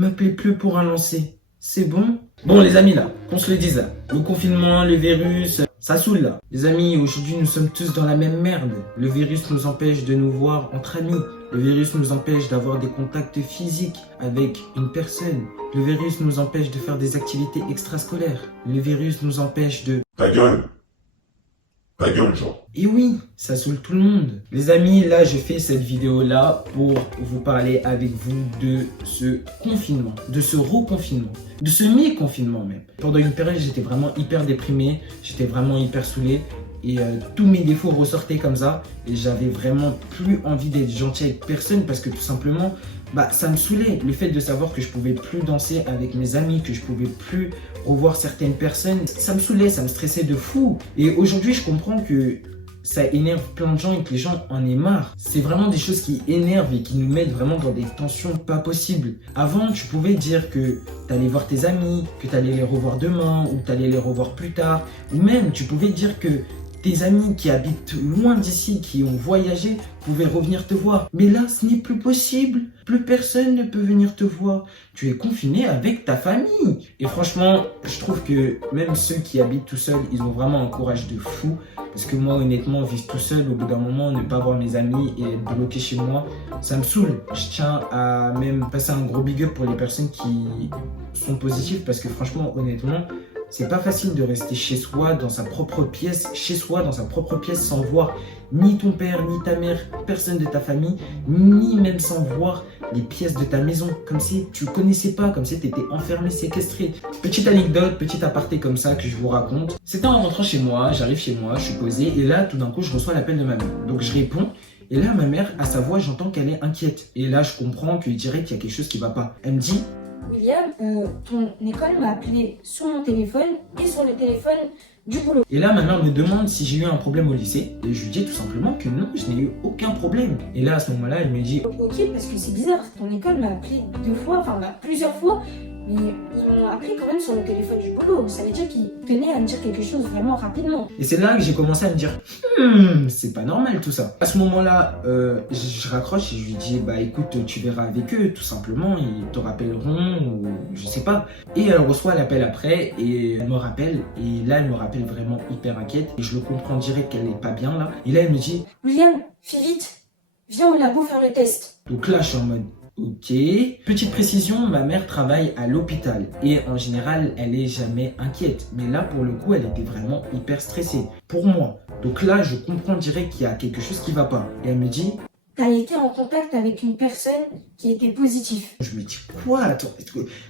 m'appelez plus pour un lancer. C'est bon? Bon les amis là, qu'on se le dise là. Le confinement, le virus, ça saoule là. Les amis, aujourd'hui nous sommes tous dans la même merde. Le virus nous empêche de nous voir entre amis. Le virus nous empêche d'avoir des contacts physiques avec une personne. Le virus nous empêche de faire des activités extrascolaires. Le virus nous empêche de... Ta gueule. Ta gueule, genre. Et oui, ça saoule tout le monde. Les amis, là, je fais cette vidéo-là pour vous parler avec vous de ce confinement, de ce reconfinement, de ce mi-confinement même. Pendant une période, j'étais vraiment hyper déprimé, j'étais vraiment hyper saoulé. Et tous mes défauts ressortaient comme ça. Et j'avais vraiment plus envie d'être gentil avec personne parce que tout simplement, ça me saoulait. Le fait de savoir que je pouvais plus danser avec mes amis, que je pouvais plus revoir certaines personnes, ça me saoulait, ça me stressait de fou. Et aujourd'hui, je comprends que ça énerve plein de gens et que les gens en aient marre. C'est vraiment des choses qui énervent et qui nous mettent vraiment dans des tensions pas possibles. Avant, tu pouvais dire que tu allais voir tes amis, que tu allais les revoir demain ou tu allais les revoir plus tard. Ou même, tu pouvais dire que tes amis qui habitent loin d'ici, qui ont voyagé, pouvaient revenir te voir. Mais là, ce n'est plus possible. Plus personne ne peut venir te voir. Tu es confiné avec ta famille. Et franchement, je trouve que même ceux qui habitent tout seuls, ils ont vraiment un courage de fou. Parce que moi, honnêtement, vivre tout seul, au bout d'un moment, ne pas voir mes amis et être bloqué chez moi, ça me saoule. Je tiens à même passer un gros big up pour les personnes qui sont positives. Parce que franchement, honnêtement, c'est pas facile de rester chez soi, dans sa propre pièce, sans voir ni ton père, ni ta mère, personne de ta famille, ni même sans voir les pièces de ta maison, comme si tu connaissais pas, comme si tu étais enfermé, séquestré. Petite anecdote, petit aparté comme ça que je vous raconte. C'était en rentrant chez moi, j'arrive chez moi, je suis posé, et là, tout d'un coup, je reçois l'appel de ma mère. Donc je réponds, et là, ma mère, à sa voix, j'entends qu'elle est inquiète. Et là, je comprends que direct, il y a quelque chose qui va pas. Elle me dit... William, ton école m'a appelé sur mon téléphone et sur le téléphone du boulot. Et là, ma mère me demande si j'ai eu un problème au lycée. Et je lui dis tout simplement que non, je n'ai eu aucun problème. Et là, à ce moment-là, elle me dit... Ok, parce que c'est bizarre, ton école m'a appelé plusieurs fois, mais ils m'ont appelé quand même sur le téléphone du boulot. Ça veut dire qu'ils tenaient à me dire quelque chose vraiment rapidement. Et c'est là que j'ai commencé à me dire, c'est pas normal tout ça. À ce moment-là, je raccroche et je lui dis, écoute, tu verras avec eux, tout simplement, ils te rappelleront ou je sais pas. Et elle reçoit l'appel après et elle me rappelle. Et là, elle me rappelle vraiment hyper inquiète. Et je le comprends direct qu'elle est pas bien là. Et là, elle me dit, William, fais vite, viens au labo faire le test. Donc là, je suis en mode... Ok. Petite précision, ma mère travaille à l'hôpital et en général, elle est jamais inquiète. Mais là, pour le coup, elle était vraiment hyper stressée. Pour moi. Donc là, je comprends direct qu'il y a quelque chose qui va pas. Et elle me dit... T'as été en contact avec une personne qui était positive. Je me dis quoi? Attends,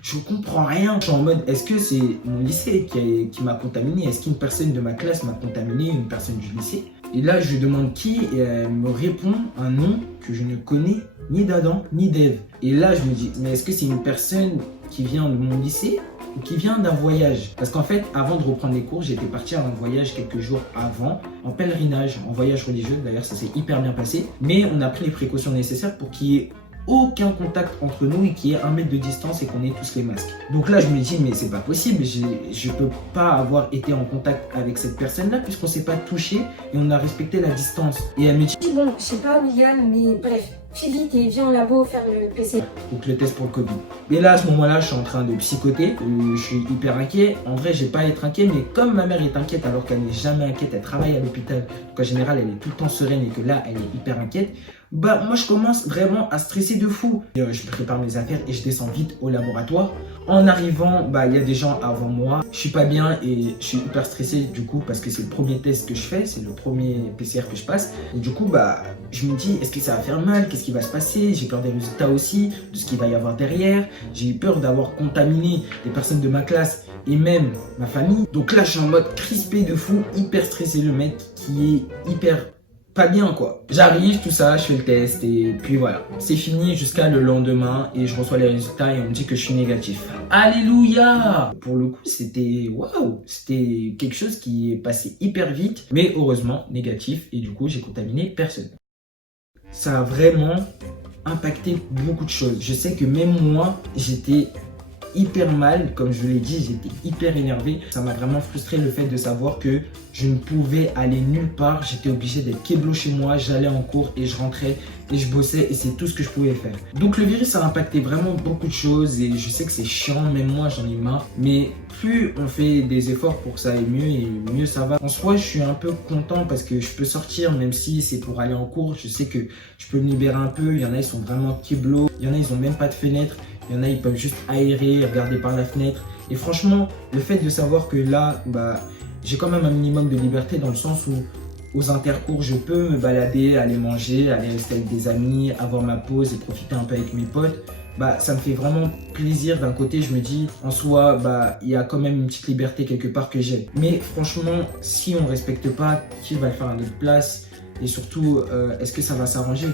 je comprends rien. Je suis en mode, est-ce que c'est mon lycée qui m'a contaminé? Est-ce qu'une personne de ma classe m'a contaminé, une personne du lycée? Et là, je lui demande qui et elle me répond un nom que je ne connais ni d'Adam ni d'Ève. Et là, je me dis, mais est-ce que c'est une personne qui vient de mon lycée ou qui vient d'un voyage? Parce qu'en fait, avant de reprendre les cours, j'étais parti à un voyage quelques jours avant, en pèlerinage, en voyage religieux. D'ailleurs, ça s'est hyper bien passé. Mais on a pris les précautions nécessaires pour qu'il y ait aucun contact entre nous et qu'il y ait 1 mètre de distance et qu'on ait tous les masques. Donc là, je me dis, mais c'est pas possible, je peux pas avoir été en contact avec cette personne-là puisqu'on s'est pas touché et on a respecté la distance. Et elle me dit, Bon, je sais pas William, mais bref, fais vite et viens au labo faire le PC. donc le test pour le Covid. Et là, à ce moment-là, je suis en train de psychoter, je suis hyper inquiet. En vrai, j'ai pas à être inquiet, mais comme ma mère est inquiète alors qu'elle n'est jamais inquiète, elle travaille à l'hôpital, donc en général, elle est tout le temps sereine et que là, elle est hyper inquiète. Moi je commence vraiment à stresser de fou. Je prépare mes affaires et je descends vite au laboratoire. En arrivant, il y a des gens avant moi. Je suis pas bien et je suis hyper stressé du coup parce que c'est le premier test que je fais, c'est le premier PCR que je passe. Et du coup, je me dis, est-ce que ça va faire mal? Qu'est-ce qui va se passer? J'ai peur des résultats aussi, de ce qu'il va y avoir derrière. J'ai eu peur d'avoir contaminé des personnes de ma classe et même ma famille. Donc là, je suis en mode crispé de fou, hyper stressé, le mec qui est hyper... pas bien quoi. J'arrive, tout ça, je fais le test et puis voilà. C'est fini jusqu'à le lendemain et je reçois les résultats et on me dit que je suis négatif. Alléluia! Pour le coup, c'était waouh! C'était quelque chose qui est passé hyper vite, mais heureusement négatif et du coup, j'ai contaminé personne. Ça a vraiment impacté beaucoup de choses. Je sais que même moi, j'étais hyper mal, comme je l'ai dit, j'étais hyper énervé. Ça m'a vraiment frustré le fait de savoir que je ne pouvais aller nulle part. J'étais obligé d'être kéblo chez moi, j'allais en cours et je rentrais et je bossais et c'est tout ce que je pouvais faire. Donc le virus a impacté vraiment beaucoup de choses et je sais que c'est chiant, même moi j'en ai marre, mais plus on fait des efforts pour que ça aille mieux et mieux ça va. En soi, je suis un peu content parce que je peux sortir même si c'est pour aller en cours. Je sais que je peux me libérer un peu. Il y en a, ils sont vraiment kiblo. Il y en a, ils ont même pas de fenêtre. Il y en a, ils peuvent juste aérer, regarder par la fenêtre. Et franchement, le fait de savoir que là, j'ai quand même un minimum de liberté dans le sens où aux intercours, je peux me balader, aller manger, aller rester avec des amis, avoir ma pause et profiter un peu avec mes potes. Ça me fait vraiment plaisir. D'un côté, je me dis, en soi, il y a quand même une petite liberté quelque part que j'ai. Mais franchement, si on ne respecte pas, qui va le faire à notre place? Et surtout, est-ce que ça va s'arranger?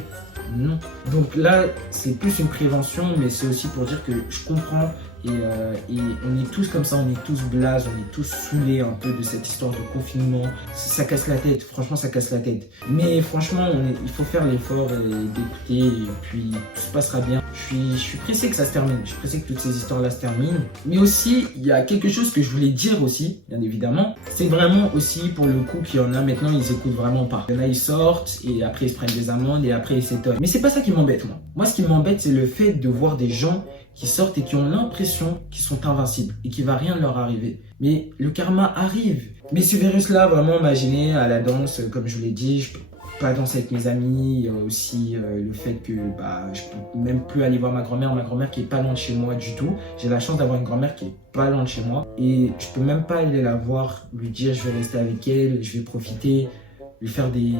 Non. Donc là, c'est plus une prévention, mais c'est aussi pour dire que je comprends et on est tous comme ça, on est tous blazes, on est tous saoulés un peu de cette histoire de confinement. Ça casse la tête, franchement, ça casse la tête. Mais franchement, il faut faire l'effort d'écouter et puis tout se passera bien. Je suis pressé que ça se termine, je suis pressé que toutes ces histoires-là se terminent. Mais aussi, il y a quelque chose que je voulais dire aussi, bien évidemment. C'est vraiment aussi pour le coup qu'il y en a maintenant, ils écoutent vraiment pas. Il y en a, ils sortent et après ils se prennent des amendes et après ils s'étonnent. Mais c'est pas ça qui m'embête, moi. Moi, ce qui m'embête, c'est le fait de voir des gens qui sortent et qui ont l'impression qu'ils sont invincibles et qu'il va rien leur arriver. Mais le karma arrive. Mais ce virus-là vraiment m'a gêné à la danse, comme je vous l'ai dit, je peux pas danser avec mes amis. Il y a aussi le fait que je peux même plus aller voir ma grand-mère qui est pas loin de chez moi du tout. J'ai la chance d'avoir une grand-mère qui est pas loin de chez moi et je peux même pas aller la voir, lui dire je vais rester avec elle, je vais profiter, lui faire des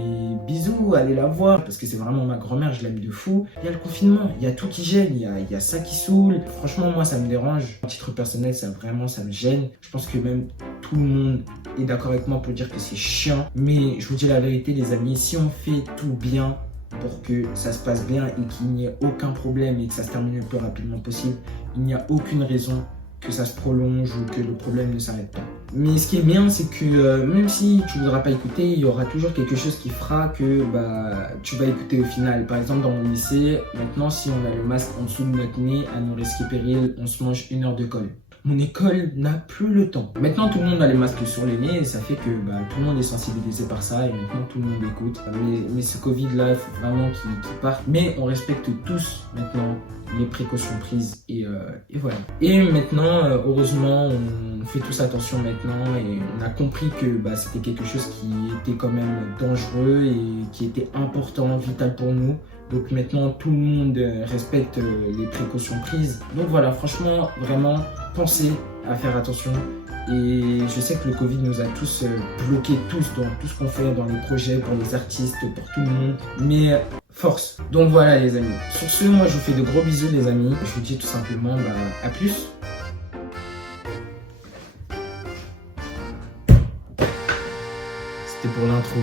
bisous, aller la voir, parce que c'est vraiment ma grand-mère, je l'aime de fou. Il y a le confinement, il y a tout qui gêne, il y a ça qui saoule. Franchement, moi, ça me dérange. À titre personnel, ça me gêne. Je pense que même tout le monde est d'accord avec moi pour dire que c'est chiant. Mais je vous dis la vérité, les amis, si on fait tout bien pour que ça se passe bien et qu'il n'y ait aucun problème et que ça se termine le plus rapidement possible, il n'y a aucune raison que ça se prolonge ou que le problème ne s'arrête pas. Mais ce qui est bien, c'est que même si tu ne voudras pas écouter, il y aura toujours quelque chose qui fera que tu vas écouter au final. Par exemple, dans mon lycée, maintenant, si on a le masque en dessous de notre nez, à nos risques et périls, on se mange 1 heure de colle. Mon école n'a plus le temps. Maintenant, tout le monde a les masques sur les nez et ça fait que tout le monde est sensibilisé par ça et maintenant tout le monde écoute. Mais ce Covid-là, il faut vraiment qu'il parte. Mais on respecte tous maintenant les précautions prises et voilà. Et maintenant, heureusement, on fait tous attention maintenant et on a compris que c'était quelque chose qui était quand même dangereux et qui était important, vital pour nous. Donc maintenant, tout le monde respecte les précautions prises. Donc voilà, franchement, vraiment, pensez à faire attention. Et je sais que le Covid nous a tous bloqués, tous, dans tout ce qu'on fait, dans les projets, pour les artistes, pour tout le monde. Mais force. Donc voilà les amis. Sur ce, moi je vous fais de gros bisous les amis. Je vous dis tout simplement à plus. C'était pour l'intro.